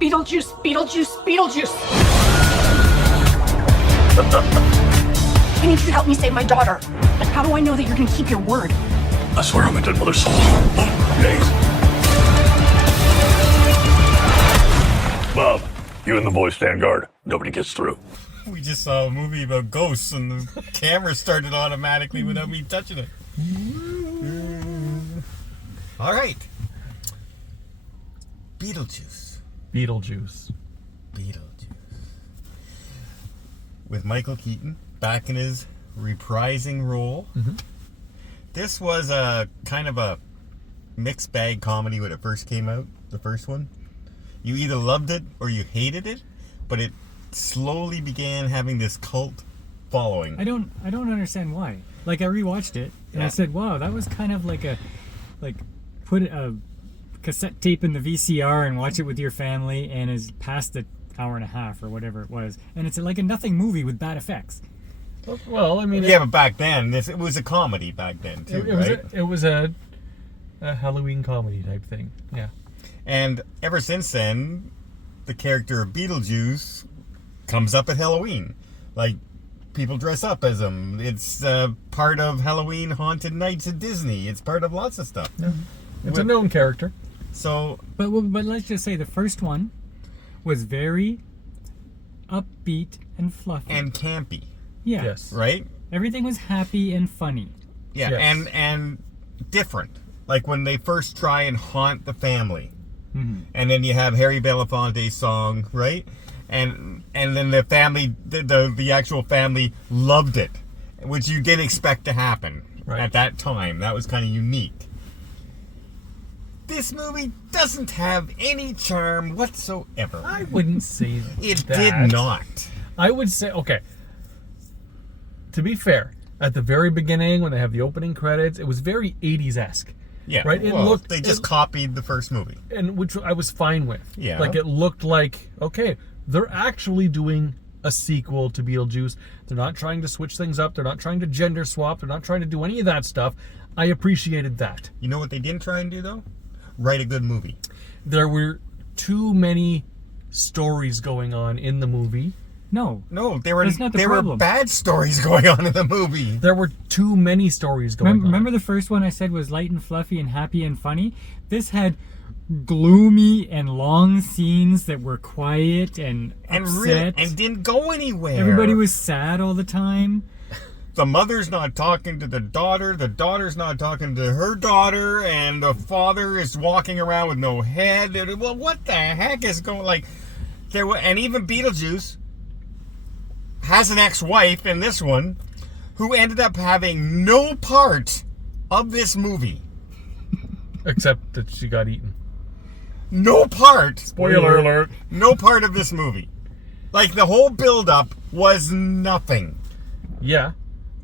Beetlejuice, Beetlejuice, Beetlejuice. I need you to help me save my daughter. How do I know that you're gonna keep your word? I swear on my dead mother's soul. Days. Bob, you and the boys stand guard. Nobody gets through. We just saw a movie about ghosts and the camera started automatically without me touching it. All right. Beetlejuice. Beetlejuice. With Michael Keaton back in his reprising role. Mm-hmm. This was a kind of a mixed bag comedy when it first came out, the first one. You either loved it or you hated it, but it slowly began having this cult following. I don't understand why. Like, I rewatched it and I said, wow, that was kind of like put a cassette tape in the VCR and watch it with your family and is past the hour and a half or whatever it was, and it's like a nothing movie with bad effects. Well, I mean, Yeah, but back then, it was a comedy back then too, right? It was a Halloween comedy type thing. Yeah. And ever since then, the character of Beetlejuice comes up at Halloween. Like, people dress up as him. It's part of Halloween Haunted Nights at Disney. It's part of lots of stuff. Yeah. It's a known character. So, But let's just say the first one was very upbeat and fluffy. and campy, yeah. Yes. right? Everything was happy and funny. Yeah, Yes. and different. Like when they first try and haunt the family. Mm-hmm. And then you have Harry Belafonte's song, right? And then the family, the actual family loved it, which you didn't expect to happen Right. at that time. That was kind of unique. This movie doesn't have any charm whatsoever. I wouldn't say It that. did not. I would say, okay, to be fair, at the very beginning when they have the opening credits, it was very 80s-esque. Yeah, Right, it well, looked- they just it- copied the first movie. And which I was fine with. Yeah. Like, it looked like, okay, they're actually doing a sequel to Beetlejuice. They're not trying to switch things up. They're not trying to gender swap. They're not trying to do any of that stuff. I appreciated that. You know what they didn't try and do, though? Write a good movie. There were too many stories going on in the movie. No. No, there were That's not the there were problem. bad stories going on in the movie. There were too many stories going on. Remember the first one I said was light and fluffy and happy and funny? This had gloomy and long scenes that were quiet and upset. And didn't go anywhere. Everybody was sad all the time. The mother's not talking to the daughter's not talking to her daughter, and the father is walking around with no head. Well, what the heck is going like? And even Beetlejuice has an ex-wife in this one, who ended up having no part of this movie. Except that she got eaten. No part. Spoiler alert. No part of this movie. Like, the whole build-up was nothing. Yeah.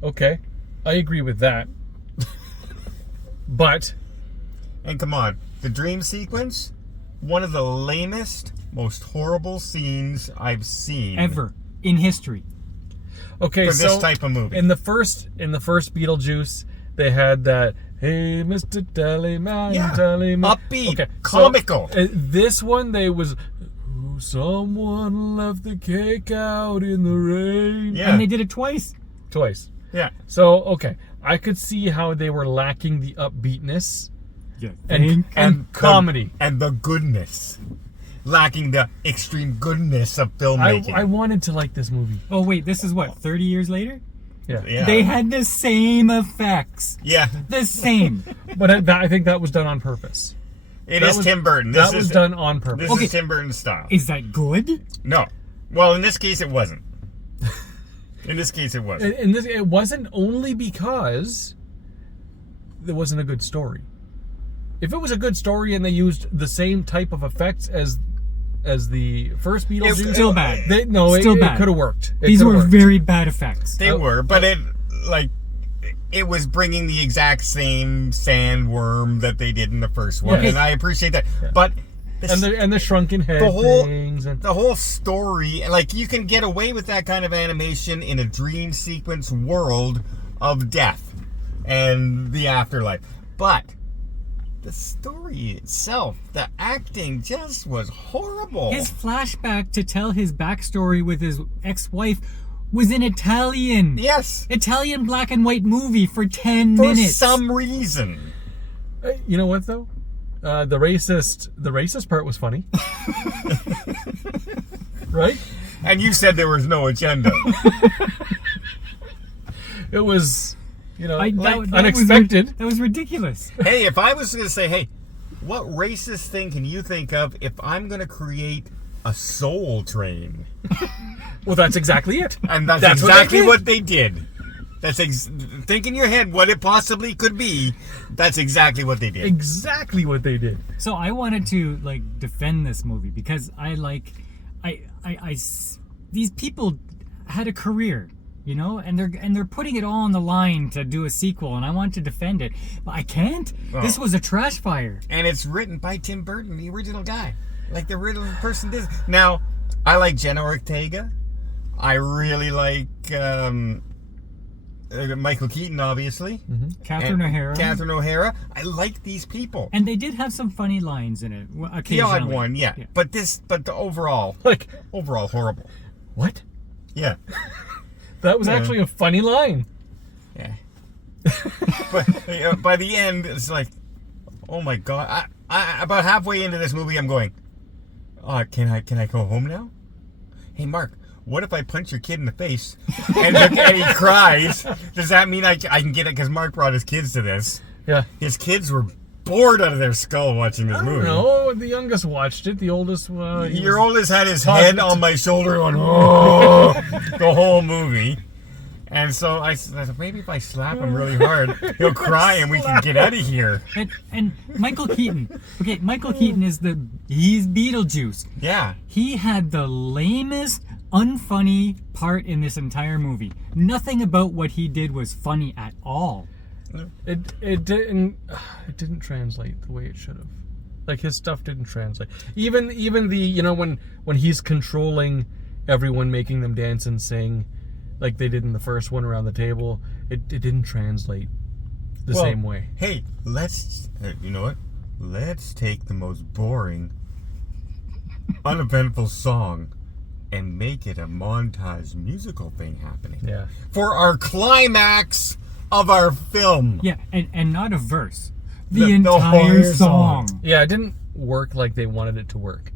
Okay. I agree with that. But And come on, the dream sequence, one of the lamest, most horrible scenes I've seen Ever. In history. okay, for so this type of movie. in the first Beetlejuice, they had that "Hey, Mr. Tallyman, Yeah. Tallyman." Upbeat, so, comical. this one, they was, "Oh, someone left the cake out in the rain." Yeah. And they did it twice. Twice. Yeah. So okay, I could see how they were lacking the upbeatness Yeah. and comedy. And the goodness. Lacking the extreme goodness of filmmaking. I wanted to like this movie. Oh, wait, this is what, 30 years later? Yeah. Yeah. They had the same effects. Yeah. The same. But I think that was done on purpose. It That is was- Tim Burton. That was done on purpose. This Okay. is Tim Burton's style. Is that good? No. Well, in this case, it wasn't. In this case, it wasn't. And this, it wasn't only because there wasn't a good story. If it was a good story and they used the same type of effects as the first Beetlejuice, Still bad. Still it bad. could have worked. It These coulda were worked. very bad effects. They were, but it was bringing the exact same sandworm that they did in the first one, Yeah. and I appreciate that. But and the shrunken head the whole things and the whole story, like, you can get away with that kind of animation in a dream sequence world of death and the afterlife, but the story itself, the acting just was horrible. His flashback to tell his backstory with his ex-wife was in Italian. Yes. Italian black and white movie for 10 For minutes. some reason. You know what though? The racist part was funny. Right? And you said there was no agenda. It was, That unexpected. that was ridiculous. Hey, if I was going to say, hey, what racist thing can you think of if I'm going to create a soul train? Well, that's exactly it. And that's exactly what they did. That's think in your head what it possibly could be. That's exactly what they did. Exactly what they did. So I wanted to defend this movie because these people had a career, and they're putting it all on the line to do a sequel, and I want to defend it, but I can't. Oh. This was a trash fire. And it's written by Tim Burton, the original guy. Like the original person did. Now, I like Jenna Ortega. I really like Michael Keaton, obviously. Mm-hmm. Catherine O'Hara. Catherine O'Hara. I like these people. And they did have some funny lines in it The occasionally. odd one, yeah. But the overall horrible. What? Yeah. That was actually a funny line. Yeah. But by the end, it's like, oh my god! I about halfway into this movie, I'm going, can I go home now? Hey, Mark, what if I punch your kid in the face and he cries? Does that mean I can get it? Because Mark brought his kids to this. Yeah. His kids were bored out of their skull watching this movie. No, the youngest watched it. The oldest, Your oldest had his head on my shoulder going, oh, the whole movie. And so I thought, maybe if I slap him really hard, he'll cry and we can get out of here. And Michael Keaton. Okay, Michael Keaton he's Beetlejuice. Yeah. He had the lamest, unfunny part in this entire movie. Nothing about what he did was funny at all. It didn't translate the way it should have. Like his stuff didn't translate. Even the when he's controlling everyone, making them dance and sing, like they did in the first one around the table, it didn't translate the same way. Hey, you know what? Let's take the most boring, uneventful song and make it a montage musical thing happening. Yeah. For our climax of our film. Yeah, and not a verse. The The entire whole song. song. Yeah, it didn't work like they wanted it to work.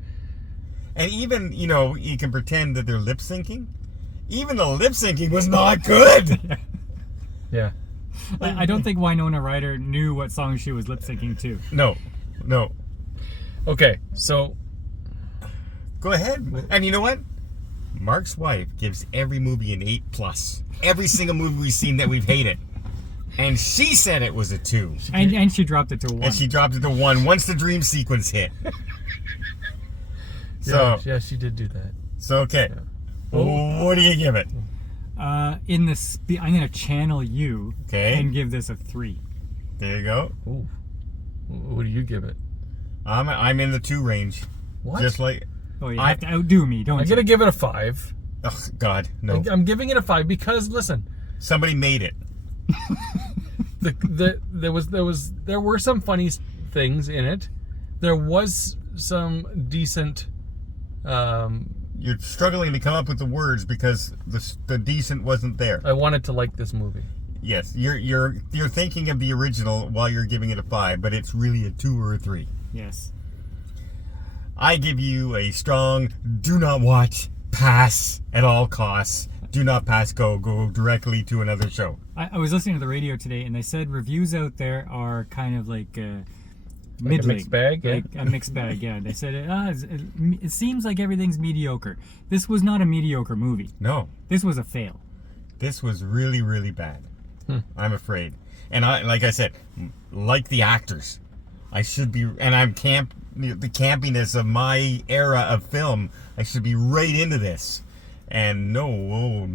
And even, you can pretend that they're lip syncing. Even the lip syncing was not good. Yeah. I don't think Winona Ryder knew what song she was lip syncing to. No. Okay, so Go ahead. And you know what? Mark's wife gives every movie an 8+. Every single movie we've seen that we've hated. And she said it was a 2. And she dropped it to 1. And she dropped it to 1 once the dream sequence hit. So, yeah, she did do that. so okay. What do you give it? I'm gonna channel you Okay. and give this a 3. There you go. Ooh. What do you give it? I'm in the 2 range. What? Just like, Oh, you have to outdo me, don't I'm you? gonna give it a 5. oh God, no. I'm giving it a 5 because listen, Somebody made it. there were some funny things in it. There was some decent. You're struggling to come up with the words because the decent wasn't there. I wanted to like this movie. Yes, you're thinking of the original while you're giving it a 5, but it's really a 2 or a 3. Yes. I give you a strong do not watch, pass at all costs. Do not pass, go directly to another show. I was listening to the radio today, and they said reviews out there are kind of like middling. mixed bag, yeah. Like a mixed bag, yeah. They said it seems like everything's mediocre. This was not a mediocre movie. No, This was a fail. this was really, really bad. I'm afraid. And like I said, like the actors, I should be, and the campiness of my era of film, I should be right into this. And no.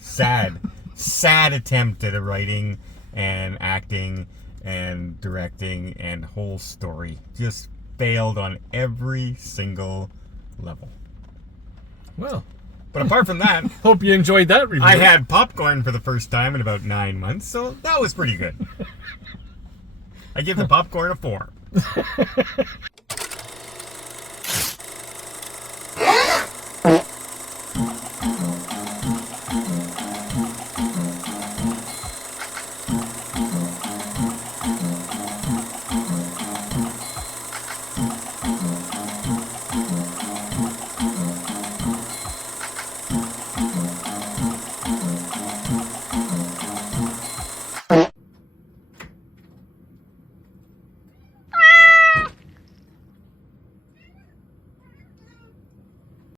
Sad attempt at a writing and acting and directing and whole story. Just failed on every single level. Well, But apart from that, hope you enjoyed that review. I had popcorn for the first time in about 9 months, so that was pretty good. I give the popcorn a 4.